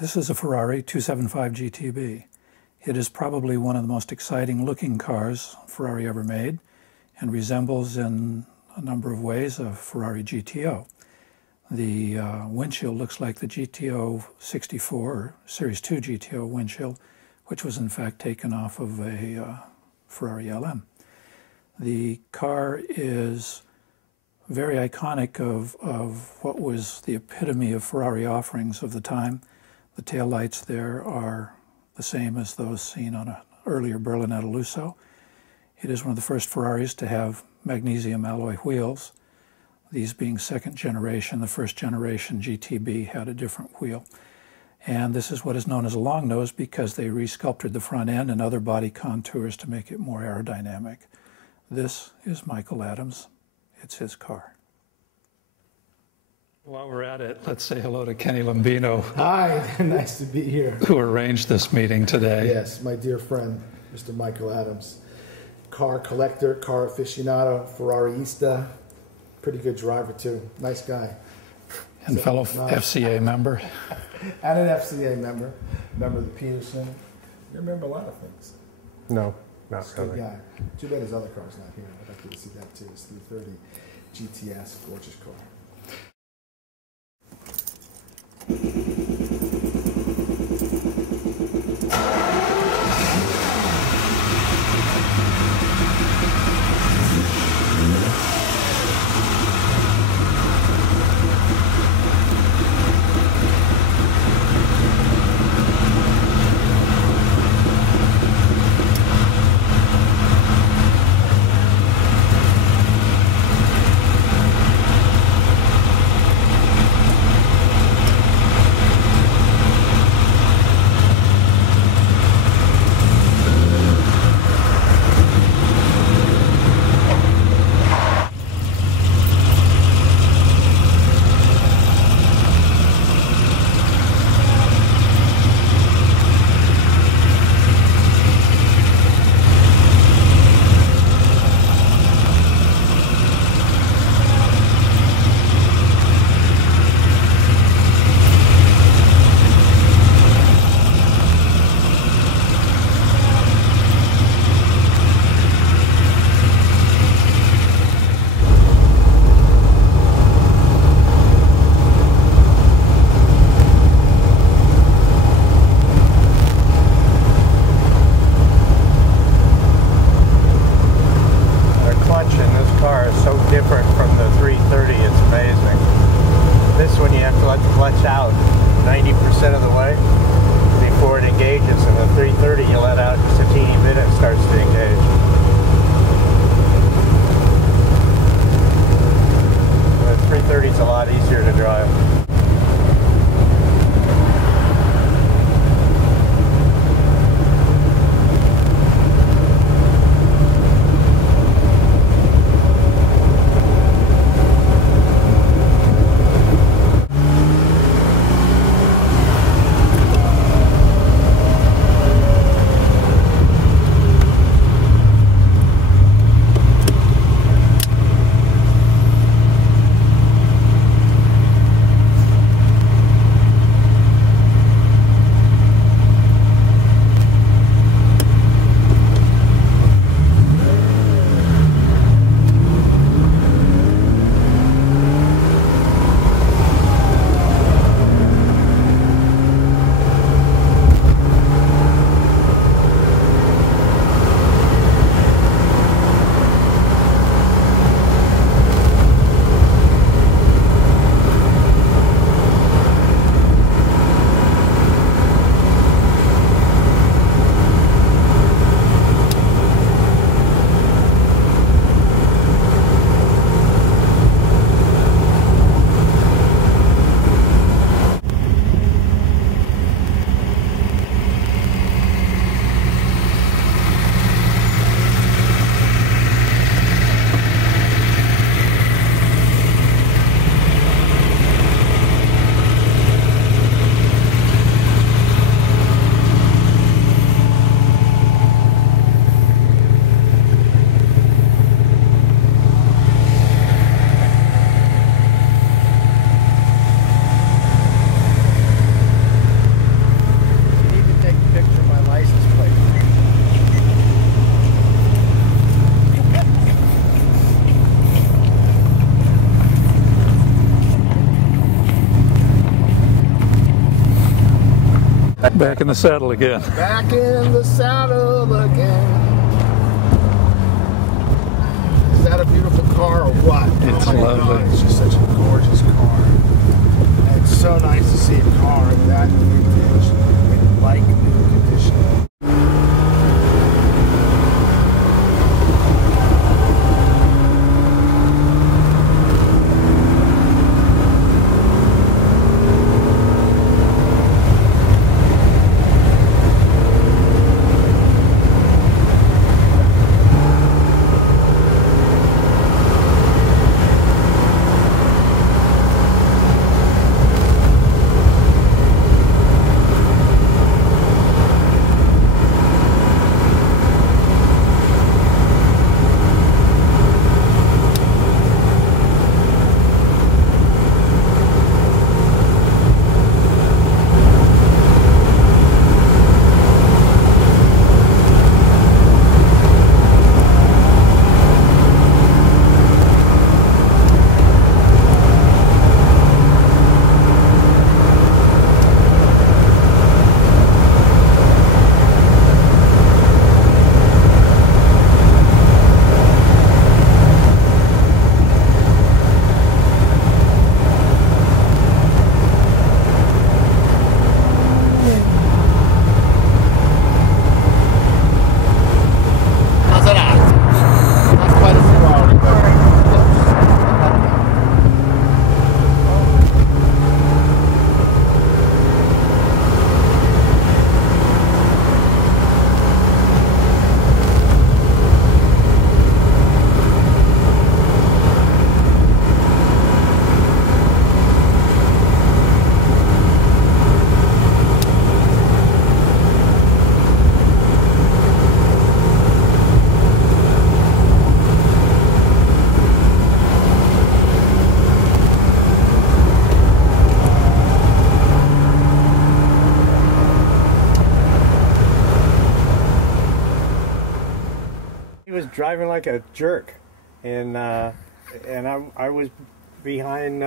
This is a Ferrari 275 GTB. It is probably one of the most exciting looking cars Ferrari ever made and resembles in a number of ways a Ferrari GTO. The windshield looks like the GTO 64 or Series 2 GTO windshield, which was in fact taken off of a Ferrari LM. The car is very iconic of what was the epitome of Ferrari offerings of the time. The taillights there are the same as those seen on an earlier Berlinetta Lusso. It is one of the first Ferraris to have magnesium alloy wheels. These being second generation, the first generation GTB had a different wheel. And this is what is known as a long nose because they resculpted the front end and other body contours to make it more aerodynamic. This is Michael Adams. It's his car. While we're at it, let's say hello to Kenny Lombino. Hi, nice to be here. Who arranged this meeting today. Yes, my dear friend, Mr. Michael Adams. Car collector, car aficionado, Ferrariista. Pretty good driver too. Nice guy. And so, fellow FCA member. And an FCA member. Member of the Peterson. You remember a lot of things. No, not really. Good guy. Too bad his other car's not here. I'd like you to see that too. It's 330 GTS, gorgeous car. Different from the 330, it's amazing. This one you have to let the clutch out 90% of the way before it engages, and the 330 you let out just a teeny bit and it starts to engage. The 330 is a lot easier to drive. Back in the saddle again. Back in the saddle again. Is that a beautiful car or what? It's oh my lovely. God, it's just such a gorgeous car. And it's so nice to see a car in that vintage, in like new condition. He was driving like a jerk, and I was behind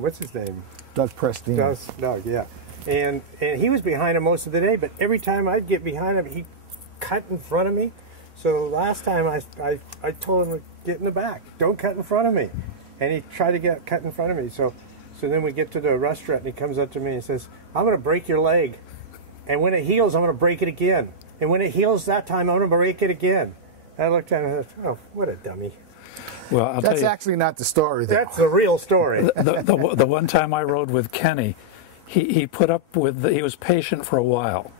what's his name? Doug Preston. Doug, yeah. And he was behind him most of the day, but every time I'd get behind him, he'd cut in front of me. So last time I told him to get in the back, don't cut in front of me, and he tried to get cut in front of me. So then we get to the restaurant, and he comes up to me and says, "I'm going to break your leg, and when it heals, I'm going to break it again. And when it heals that time, I'm going to break it again." I looked at him and said, "Oh, what a dummy." Well, I'll That's tell you, actually not the story, though. That's the real story. the one time I rode with Kenny, he put up with, he was patient for a while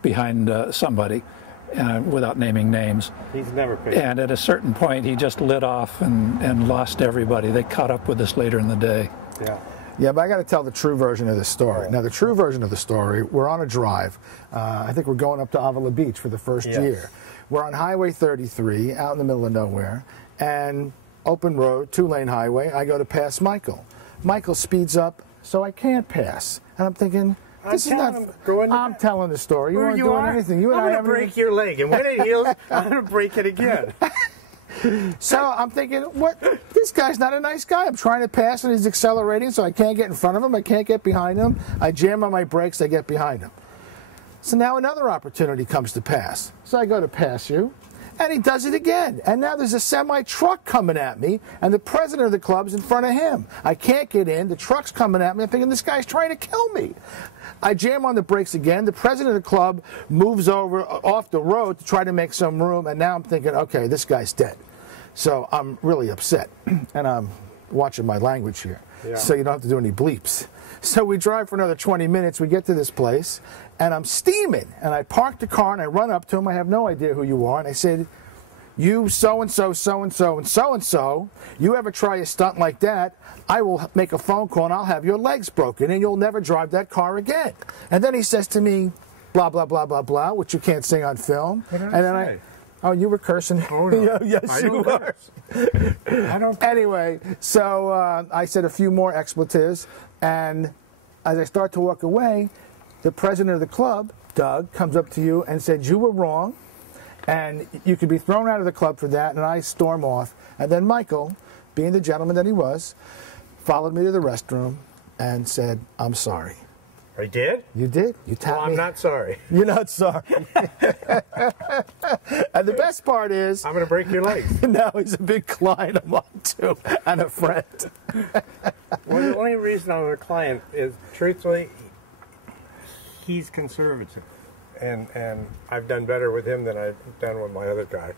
behind somebody, without naming names. He's never patient. And at a certain point, he just lit off and lost everybody. They caught up with us later in the day. Yeah. Yeah, but I got to tell the true version of the story. Now, the true version of the story, we're on a drive. I think we're going up to Avila Beach for the first year. We're on Highway 33, out in the middle of nowhere, and open road, 2-lane highway. I go to pass Michael. Michael speeds up, so I can't pass. And I'm thinking, this is not. I'm telling the story. You weren't doing anything. You and I'm going to break your leg, and when it heals, I'm going to break it again. So I'm thinking, what? This guy's not a nice guy. I'm trying to pass and he's accelerating, so I can't get in front of him. I can't get behind him. I jam on my brakes. I get behind him. So now another opportunity comes to pass. So I go to pass you, and he does it again. And now there's a semi-truck coming at me, and the president of the club's in front of him. I can't get in. The truck's coming at me. I'm thinking, this guy's trying to kill me. I jam on the brakes again. The president of the club moves over off the road to try to make some room, and now I'm thinking, okay, this guy's dead. So I'm really upset, and I'm watching my language here, so you don't have to do any bleeps. So we drive for another 20 minutes. We get to this place, and I'm steaming, and I park the car, and I run up to him. I have no idea who you are, and I said, "You so-and-so, so-and-so, and so-and-so, you ever try a stunt like that, I will make a phone call, and I'll have your legs broken, and you'll never drive that car again." And then he says to me, blah, blah, blah, blah, blah, which you can't sing on film. What did and then I say? Oh, you were cursing. Oh, no. Yes, you were. I don't. Anyway, so I said a few more expletives, and as I start to walk away, the president of the club, Doug, comes up to you and said, "You were wrong, and you could be thrown out of the club for that," and I storm off. And then Michael, being the gentleman that he was, followed me to the restroom and said, "I'm sorry." I did? You did. You tapped Well, me. I'm not sorry. You're not sorry. And the best part is, I'm going to break your legs. now he's a big client of mine too, and a friend. Well, the only reason I'm a client is, truthfully, he's conservative. And I've done better with him than I've done with my other guy.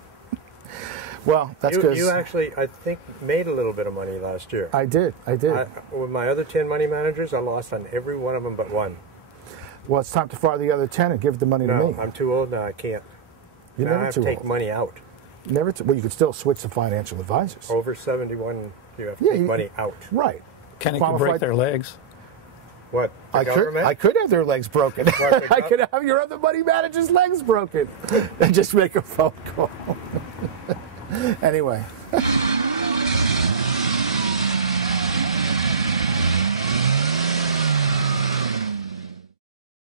Well, that's because You actually, I think, made a little bit of money last year. I did. With my other 10 money managers, I lost on every one of them but one. Well, it's time to fire the other 10 and give the money to me. I'm too old now. I can't. You're now never I have too to take old. money out. Well, you could still switch to financial advisors. Over 71, you have to Yeah, take money out. Right. Kenny could break their legs. What? The government? I could have their legs broken. I could have your other money manager's legs broken. And just make a phone call. Anyway.